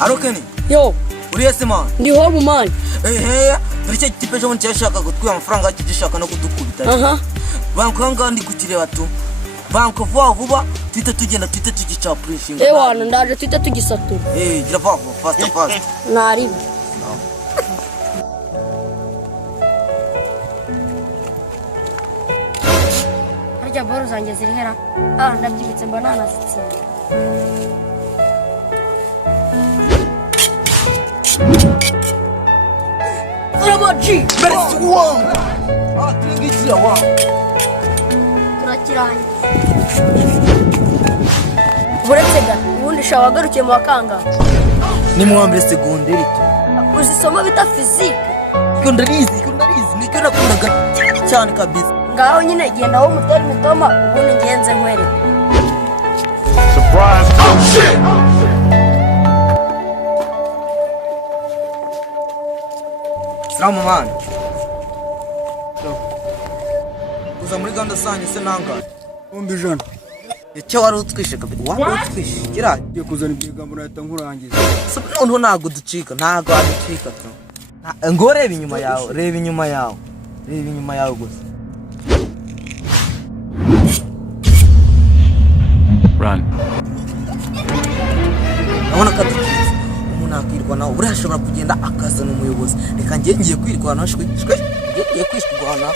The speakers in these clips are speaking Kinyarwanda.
Arokeni. Yo. Uriyese man. Ndi hobu man. Durice kipe jo ncyashaka gutwira amafaranga kigishaka no kudukubita. Bankanga ndi kukireba tu. Banko vuba twite tugenda twite tugica printing. Wana ndaje twite tugisatura. Gira fast. Nari. Harya boro zanjye ziri hera. Ndabyibitse mba nanasitse. G. Merci one. Tingitira wa. Turakiranye. Buretsega ubundi shawagarukiye mu wakanga. Ni mu wambere segonderi. Uzisoma bita physique. Kundarizi niko nakundaga cyane kabisa. Ngaho nyine genda wo mutera imitoma ubundi ngenze nkwere. Surprise. Oh shit. Salamu man. Uza muri gahunda zanyu se nanga. Umbijana. Icyo wari utwishe kabisa. Wari utwishe. Kira. Yo kuzana ibyigambo nahita nkurangiza. None ntago ducika, ntago aducika tu. Ngo reba inyuma yawe, reba inyuma yawe gusa. Run. Nabona kadukiza. Umuntu akirwana urashobora kugenda akazana umuyobozi. Reka ngiye kwirwana ngiye kwishwana.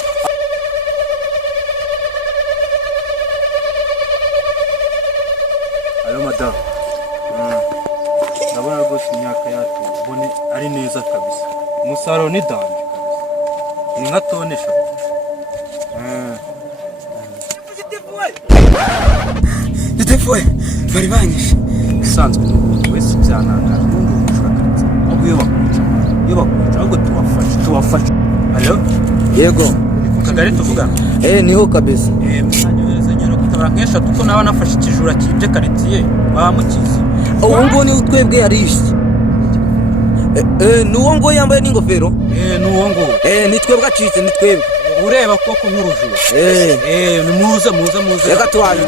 Alo madam. Ndabona rwose imyaka yacu ubone ari neza kabisa. Umusaruro ni danje kabisa. Ni nka tone 3. Gitefuwe. Bari banyishe. Bisanzwe n'umuntu wese byanangaje n'undi umushakaritse. Aguye bakwica ahubwo tuwafasha. Alo? Yego. Kagari tuvuga. Niho kabisa. Mwanyohereza nyero kutabara nkesha kuko nawe nafashe ikijura kije karitiye bamukize. Uwo ngo ni utwebwe yarishe. Nuwo ngo yambaye n'ingofero? Nuwo ngo. Ni twebwe acitse ni twebwe. Ureba koko nk'urujura. Muze. Reka twaje.